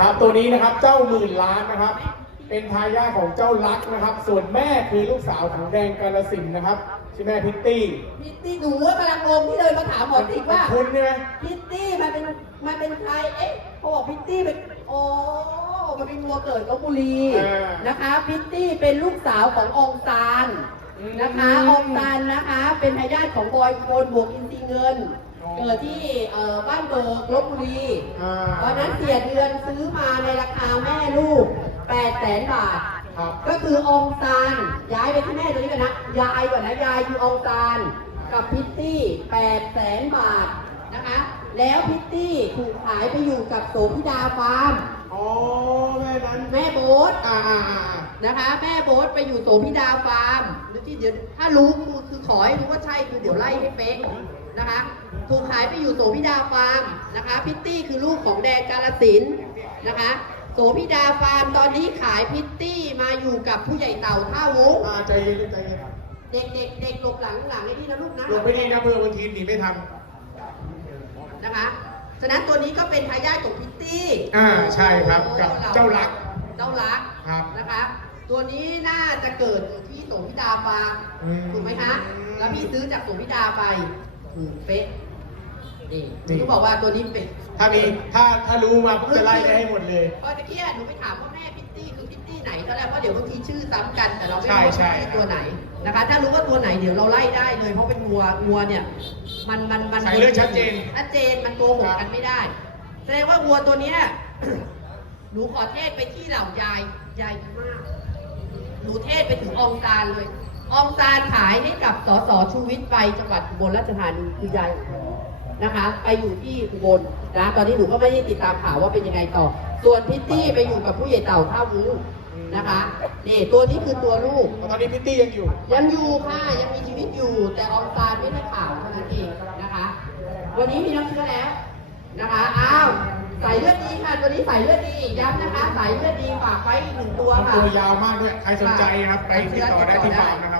ครับตัวนี้นะครับเจ้าหมื่นล้านนะครับ เป็นทายาทของเจ้าลักษณ์นะครับ ส่วนแม่คือลูกสาวของแดงกาลสินธุ์นะครับชื่อแม่พิตตี้ พิตตี้หนูว่ากำลังงงที่เดินมาถามหมอติ๊กว่าคุณเนี่ยพิตตี้มันเป็นมันเป็นใครเอ๊ะเขาบอกพิตตี้เป็นโอ้มันเป็นวัวเกิดลบบุรีนะคะ พิตตี้เป็นลูกสาวขององซานนะคะองซานนะคะ เป็นทายาทของบอยโคนบวกอินทรีเงิน เกิดที่เอ่อบ้านเบิกลบบุรีอ่าตอนนั้นเสียเดือนซื้อมาในราคาแม่ลูก8แสนบาท ครับ ก็คือองซานย้ายไปที่แม่ตัวนี้กันนะยายก่อนนะยายคือองซานกับพิตตี้8แสนบาทนะคะ แล้วพิตตี้ถูกขายไปอยู่กับโสพิดาฟาร์ม อ๋อแม่นั้น แม่โบ๊ท อ่าอ่าอ่า นะคะ แม่โบ๊ทไปอยู่โสพิดาฟาร์มหรือที่เดี๋ยวถ้ารู้คือคือขอให้รู้ว่าใช่คือเดี๋ยวไล่ให้เป๊ะนะคะ ถูกขายไปอยู่โสพิดาฟาร์มนะคะ พิตตี้คือลูกของแดงกาลสินธุ์นะคะ โสพิดาฟาร์มตอนนี้ขายพิตตี้มาอยู่กับผู้ใหญ่เต่าท่าวุ้งอ่าใจเย็นใจเย็นเด็กเด็กเด็กหลบหลังหลังไอ้นี่นะลูกนะหลบไปดีนะเพื่อบางทีหนีไม่ทันนะคะ ฉะนั้นตัวนี้ก็เป็นทายาทของพิตตี้อ่าใช่ครับกับโอ้เจ้ารัก เจ้ารักครับนะคะ ตัวนี้น่าจะเกิดอยู่ที่โสพิดาฟาร์มอืมถูกไหมคะแล้วพี่ซื้อจากโสพิดาไปถูกเป๊ะนี่นี่หนูบอกว่าตัวนี้เป็นถ้ามีถ้าถ้ารู้มาผมจะไล่ไปให้หมดเลย เพราะตะเกียหนูไปถามว่าแม่พิตตี้คือพิตตี้ไหนเท่านั้นเพราะเดี๋ยวบางทีชื่อซ้ำกันแต่เราไม่รู้ว่าใช่ พิตตี้ใช่ตัวไหนนะคะ ถ้ารู้ว่าตัวไหนเดี๋ยวเราไล่ได้เลย เพราะเป็นงัวงัวเนี่ยมันมันมัน สายเลือดชัดเจน ชัดเจนมันโกหกกันไม่ได้ แสดงว่าวัวตัวเนี้ย หนูขอเทศไปที่เหล่ายายยายดีมาก หนูเทศไปถึงองซานเลย องซานขายให้กับสสชูวิทย์ไปจังหวัดอุบลราชธานีคือยายของหนูนะคะ ไปอยู่ที่อุบลนะตอนนี้หนูก็ไม่ได้ติดตามข่าวว่าเป็นยังไงต่อ ส่วนพิตตี้ไปอยู่กับผู้ใหญ่เต่าท่าวุ้งนะคะนี่ตัวนี้คือตัวลูกเพราะตอนนี้พิตตี้ยังอยู่ ยังอยู่ค่ะยังมีชีวิตอยู่ แต่อองซานไม่ได้ข่าวเท่านั้นเองนะคะ วันนี้มีน้ำเชื้อแล้วนะคะ อ้าวสายเลือดดีค่ะ ตั วนี้สายเลือดดีย้ำนะคะ สายเลือดดีฝากไว้อีกหนึ่งตัวค่ะ ตัวยาวมากด้วย ใครสนใจนะครับ ไปติดต่อได้ที่ฟาร์มนะครับ